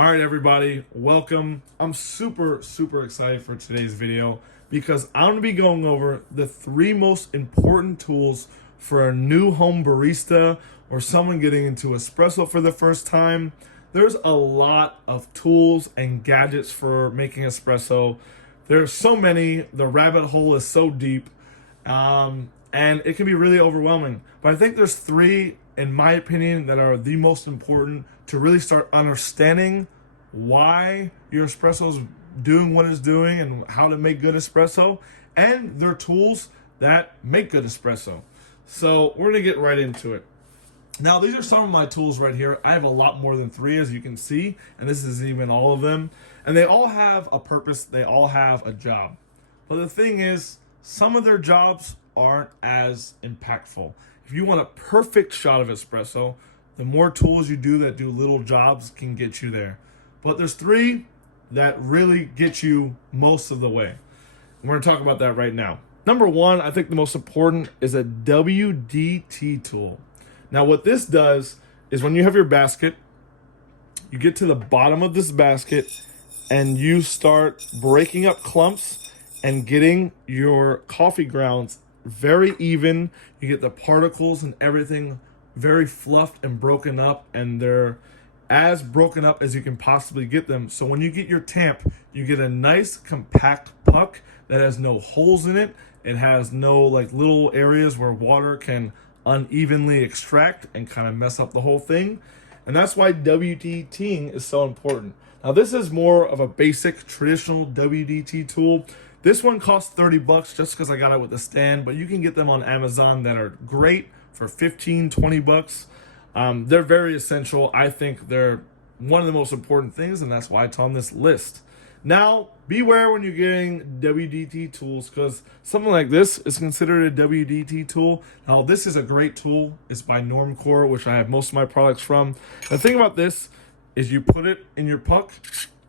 All right, everybody, welcome. I'm super excited for today's video because I'm going to be going over the three most important tools for a new home barista or someone getting into espresso for the first time. There's a lot of tools and gadgets for making espresso. There's so many, the rabbit hole is so deep, and it can be really overwhelming. But I think there's three, in my opinion, that are the most important to really start understanding why your espresso is doing what it's doing and how to make good espresso, and their tools that make good espresso. So we're gonna get right into it. Now, these are some of my tools right here. I have a lot more than three, as you can see, and this isn't even all of them. And they all have a purpose, they all have a job. But the thing is, some of their jobs aren't as impactful. If you want a perfect shot of espresso, the more tools you do that do little jobs can get you there. But there's three that really get you most of the way. And we're going to talk about that right now. Number one, I think the most important is a WDT tool. Now, what this does is when you have your basket, you get to the bottom of this basket and you start breaking up clumps and getting your coffee grounds very even. You get the particles and everything very fluffed and broken up, and they're as broken up as you can possibly get them. So when you get your tamp, you get a nice compact puck that has no holes in it. It has no like little areas where water can unevenly extract and kind of mess up the whole thing. And that's why WDTing is so important. Now, this is more of a basic traditional WDT tool. This one costs 30 bucks just because I got it with a stand, but you can get them on Amazon that are great for 15, 20 bucks. They're very essential. I think they're one of the most important things, and that's why it's on this list. Now, beware when you're getting WDT tools, because something like this is considered a WDT tool. Now, this is a great tool. It's by Normcore, which I have most of my products from. The thing about this is you put it in your puck,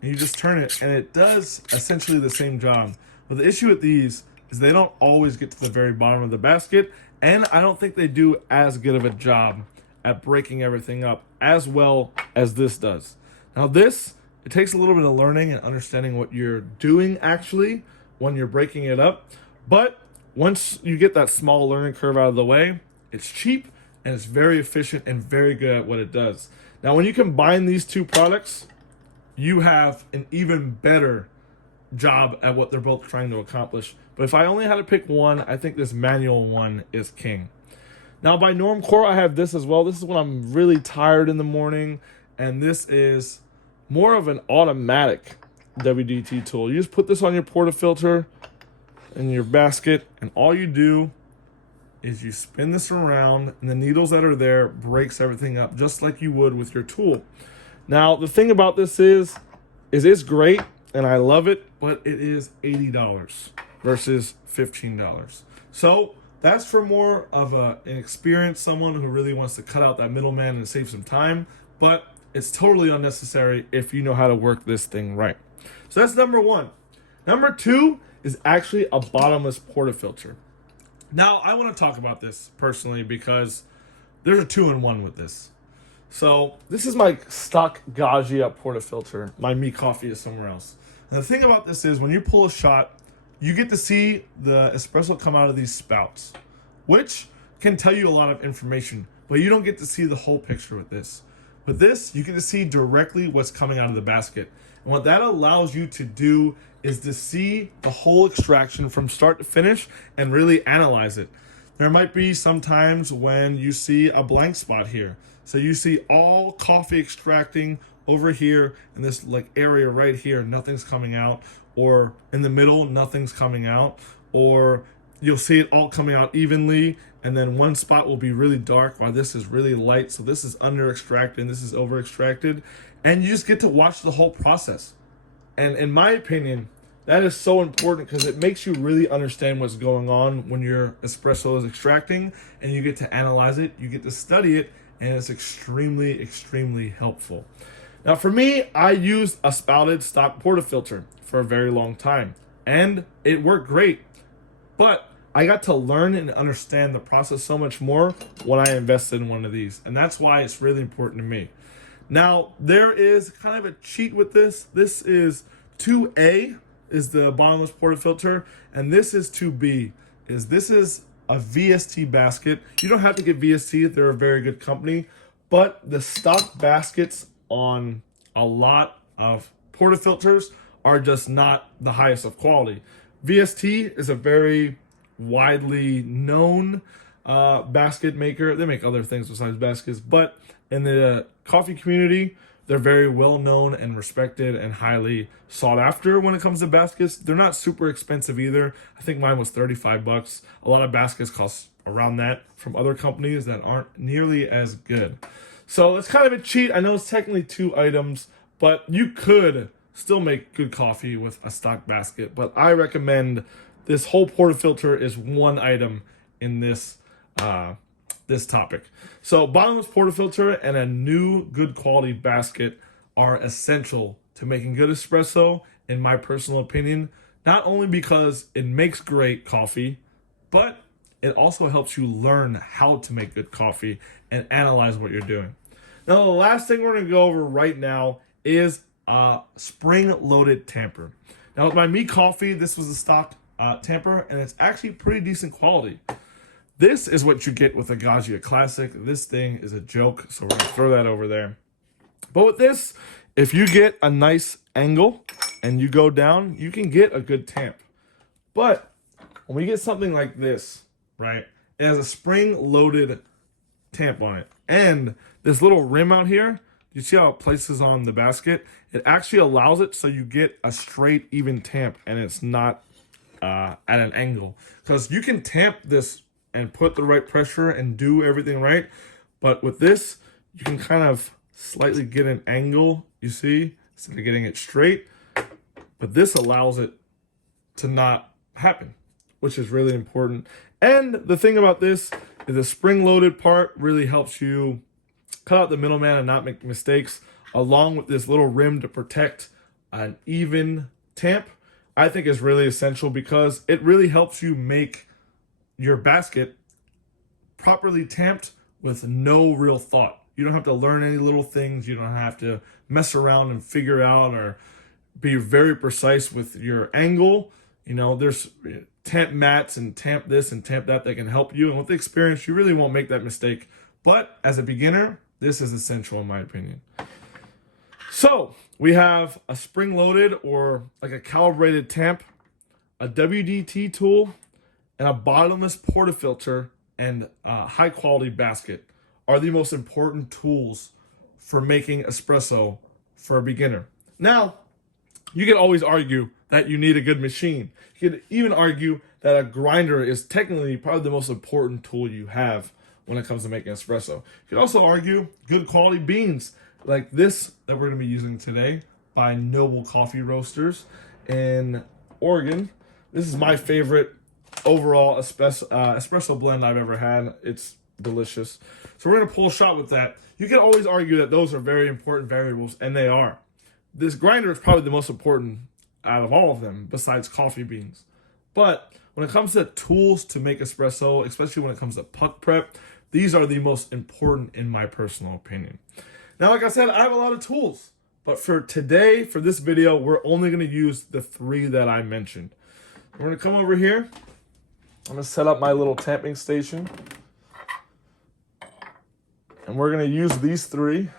and you just turn it, and it does essentially the same job. But the issue with these is they don't always get to the very bottom of the basket, and I don't think they do as good of a job at breaking everything up as well as this does. Now this, it takes a little bit of learning and understanding what you're doing actually when you're breaking it up. But once you get that small learning curve out of the way, it's cheap and it's very efficient and very good at what it does. Now when you combine these two products, you have an even better job at what they're both trying to accomplish. But if I only had to pick one, I think this manual one is king. Now, by Normcore, I have this as well. This is when I'm really tired in the morning, and this is more of an automatic WDT tool. You just put this on your portafilter in your basket, and all you do is you spin this around, and the needles that are there breaks everything up, just like you would with your tool. Now, the thing about this is it's great, and I love it, but it is $80 versus $15. So that's for more of an experienced someone who really wants to cut out that middleman and save some time, but it's totally unnecessary if you know how to work this thing right. So that's number one. Number two is actually a bottomless portafilter. Now, I want to talk about this personally because there's a two-in-one with this. So this is my stock Gaggia portafilter. My Me Coffee is somewhere else. And the thing about this is when you pull a shot, you get to see the espresso come out of these spouts, which can tell you a lot of information, but you don't get to see the whole picture with this. With this, you get to see directly what's coming out of the basket. And what that allows you to do is to see the whole extraction from start to finish and really analyze it. There might be some times when you see a blank spot here. So you see all coffee extracting over here in this like area right here, nothing's coming out. Or in the middle, nothing's coming out. Or you'll see it all coming out evenly, and then one spot will be really dark while this is really light. So this is under extracted and this is over extracted. And you just get to watch the whole process. And in my opinion, that is so important because it makes you really understand what's going on when your espresso is extracting, and you get to analyze it, you get to study it, and it's extremely helpful. Now for me, I used a spouted stock portafilter for a very long time, and it worked great. But I got to learn and understand the process so much more when I invested in one of these, and that's why it's really important to me. Now, there is kind of a cheat with this. This is 2A is the bottomless portafilter, and this is 2B. This is a VST basket. You don't have to get VST, they're a very good company, but the stock baskets on a lot of portafilters are just not the highest of quality. VST is a very widely known basket maker. They make other things besides baskets, but in the coffee community, they're very well known and respected and highly sought after when it comes to baskets. They're not super expensive either. I think mine was 35 bucks. A lot of baskets cost around that from other companies that aren't nearly as good. So it's kind of a cheat. I know it's technically 2 items, but you could still make good coffee with a stock basket. But I recommend this whole portafilter is 1 item in this this topic. So bottomless portafilter and a new good quality basket are essential to making good espresso, in my personal opinion, not only because it makes great coffee, but it also helps you learn how to make good coffee and analyze what you're doing. Now, the last thing we're going to go over right now is a spring-loaded tamper. Now, with my Me Coffee, this was a stock tamper, and it's actually pretty decent quality. This is what you get with a Gaggia Classic. This thing is a joke, so we're going to throw that over there. But with this, if you get a nice angle and you go down, you can get a good tamp. But when we get something like this, right, it has a spring-loaded tamp on it. And this little rim out here, you see how it places on the basket? It actually allows it so you get a straight, even tamp, and it's not at an angle. Because you can tamp this and put the right pressure and do everything right. But with this, you can kind of slightly get an angle, you see, instead of getting it straight. But this allows it to not happen, which is really important. And the thing about this is the spring-loaded part really helps you cut out the middleman and not make mistakes, along with this little rim to protect an even tamp. I think is really essential because it really helps you make your basket properly tamped with no real thought. You don't have to learn any little things. You don't have to mess around and figure out or be very precise with your angle. You know, there's tamp mats and tamp this and tamp that can help you. And with the experience, you really won't make that mistake. But as a beginner, this is essential in my opinion. So we have a spring-loaded or like a calibrated tamp, a WDT tool, and a bottomless portafilter and a high-quality basket are the most important tools for making espresso for a beginner. Now, you can always argue that you need a good machine. You can even argue that a grinder is technically probably the most important tool you have when it comes to making espresso. You can also argue good quality beans like this that we're going to be using today by Noble Coffee Roasters in Oregon. This is my favorite overall espresso blend I've ever had. It's delicious. So we're going to pull a shot with that. You can always argue that those are very important variables, and they are. This grinder is probably the most important out of all of them besides coffee beans. But when it comes to tools to make espresso, especially when it comes to puck prep, these are the most important in my personal opinion. Now, like I said, I have a lot of tools, but for today, for this video, we're only going to use the 3 that I mentioned. We're going to come over here. I'm going to set up my little tamping station. And we're going to use these 3,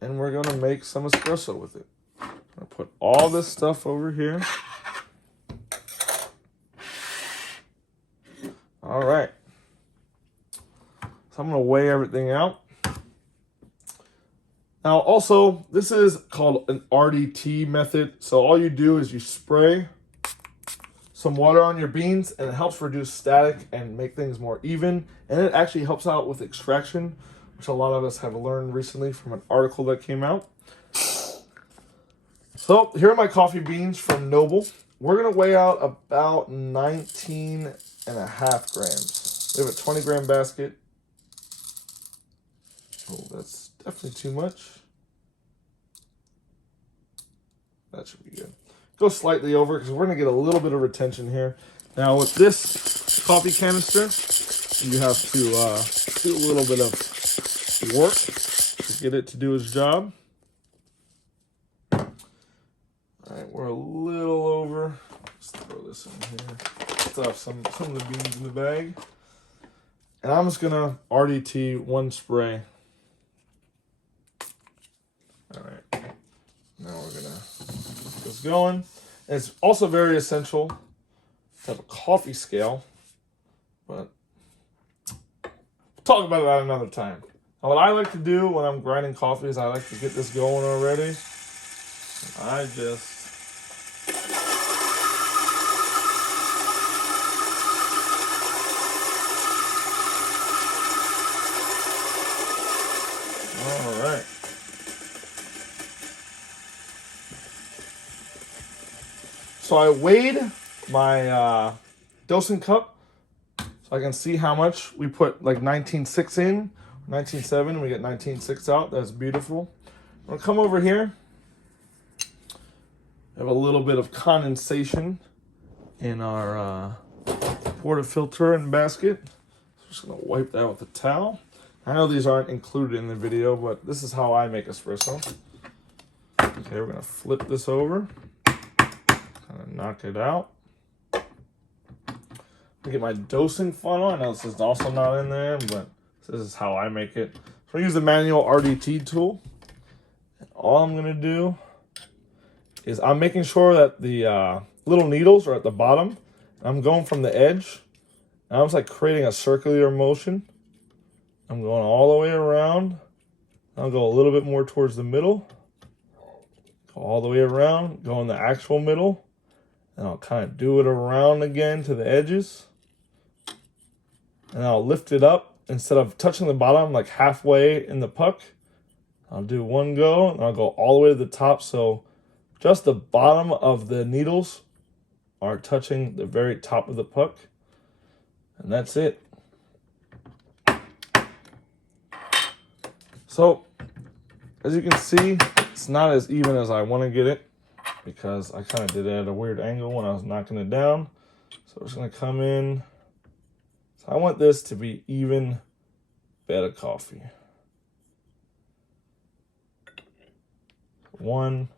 and we're going to make some espresso with it. I'm going to put all this stuff over here. All right. So I'm going to weigh everything out. Now, also, this is called an RDT method. So all you do is you spray some water on your beans, and it helps reduce static and make things more even. And it actually helps out with extraction, which a lot of us have learned recently from an article that came out. So here are my coffee beans from Noble. We're going to weigh out about 19.5 grams. We have a 20-gram basket. Oh, that's definitely too much. That should be good. Go slightly over because we're going to get a little bit of retention here. Now with this coffee canister, you have to do a little bit of work to get it to do its job. All right, we're a little over. Let's throw this in here. Still have some of the beans in the bag. And I'm just gonna RDT one spray. All right, now we're gonna get this going. And it's also very essential to have a coffee scale, but we'll talk about that another time. Now, what I like to do when I'm grinding coffee is I like to get this going already. I just all right. So I weighed my dosing cup so I can see how much we put, like 19.6 in, 19.7. We get 19.6 out. That's beautiful. I'm gonna come over here. Have a little bit of condensation in our portafilter and basket. So I'm just gonna wipe that with a towel. I know these aren't included in the video, but this is how I make espresso. Okay, we're gonna flip this over. Kind of knock it out. I get my dosing funnel. I know this is also not in there, but this is how I make it. So I use the manual RDT tool. And all I'm gonna do is I'm making sure that the little needles are at the bottom. I'm going from the edge. And I'm just like creating a circular motion. I'm going all the way around. I'll go a little bit more towards the middle. Go all the way around, go in the actual middle. And I'll kind of do it around again to the edges. And I'll lift it up. Instead of touching the bottom, like halfway in the puck, I'll do one go, and I'll go all the way to the top. So just the bottom of the needles are touching the very top of the puck. And that's it. So, as you can see, it's not as even as I want to get it, because I kind of did it at a weird angle when I was knocking it down. So I'm just going to come in. So I want this to be even better coffee. One.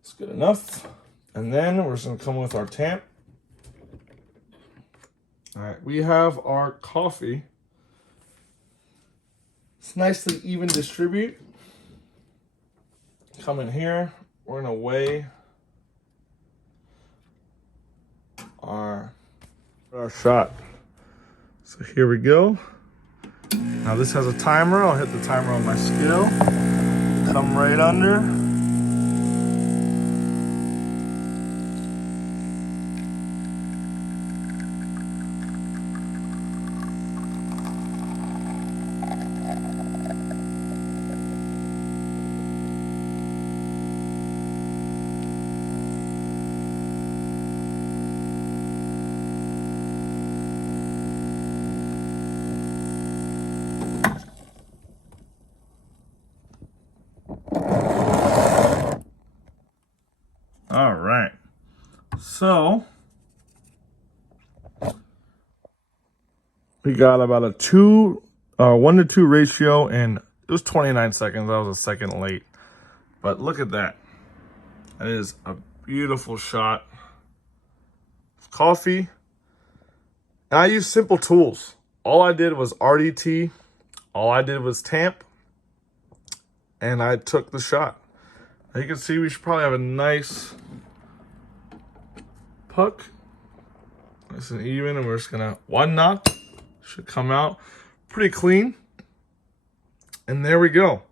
It's good enough. And then we're just going to come with our tamp. All right, we have our coffee. It's nicely even distribute. Come in here, we're gonna weigh our shot. So here we go. Now this has a timer. I'll hit the timer on my scale. Come right under. All right, so we got about a 1 to 2 ratio, and it was 29 seconds. I was a second late, but look at that. That is a beautiful shot of coffee. And I use simple tools. All I did was RDT. All I did was tamp, and I took the shot. Now you can see we should probably have a nice puck, nice and even, and we're just gonna one knot. Should come out pretty clean. And there we go.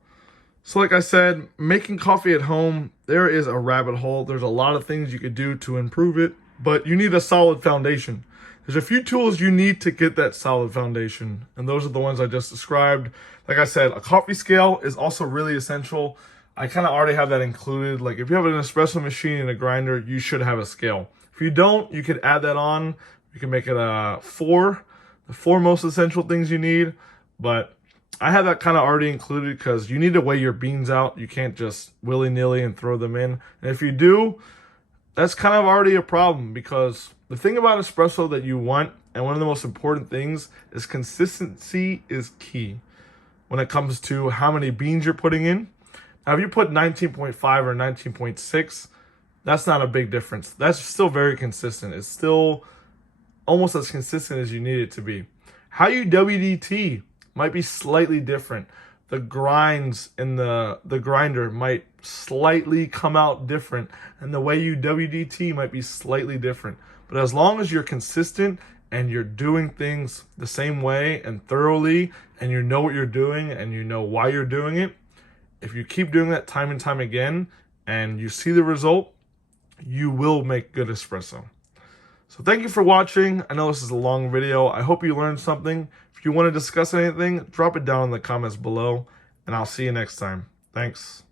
So like I said, making coffee at home, there is a rabbit hole. There's a lot of things you could do to improve it, but you need a solid foundation. There's a few tools you need to get that solid foundation, and those are the ones I just described. Like I said, a coffee scale is also really essential. I kind of already have that included. Like if you have an espresso machine and a grinder, you should have a scale. If you don't, you could add that on. You can make it a 4, the 4 most essential things you need. But I have that kind of already included because you need to weigh your beans out. You can't just willy-nilly and throw them in. And if you do, that's kind of already a problem, because the thing about espresso that you want, and one of the most important things, is consistency is key. when it comes to how many beans you're putting in. Now, if you put 19.5 or 19.6, that's not a big difference. That's still very consistent. It's still almost as consistent as you need it to be. How you WDT might be slightly different. The grinds in the grinder might slightly come out different, and the way you WDT might be slightly different. But as long as you're consistent and you're doing things the same way and thoroughly, and you know what you're doing and you know why you're doing it, if you keep doing that time and time again and you see the result, you will make good espresso. So thank you for watching. I know this is a long video. I hope you learned something. If you want to discuss anything, drop it down in the comments below, and I'll see you next time. Thanks.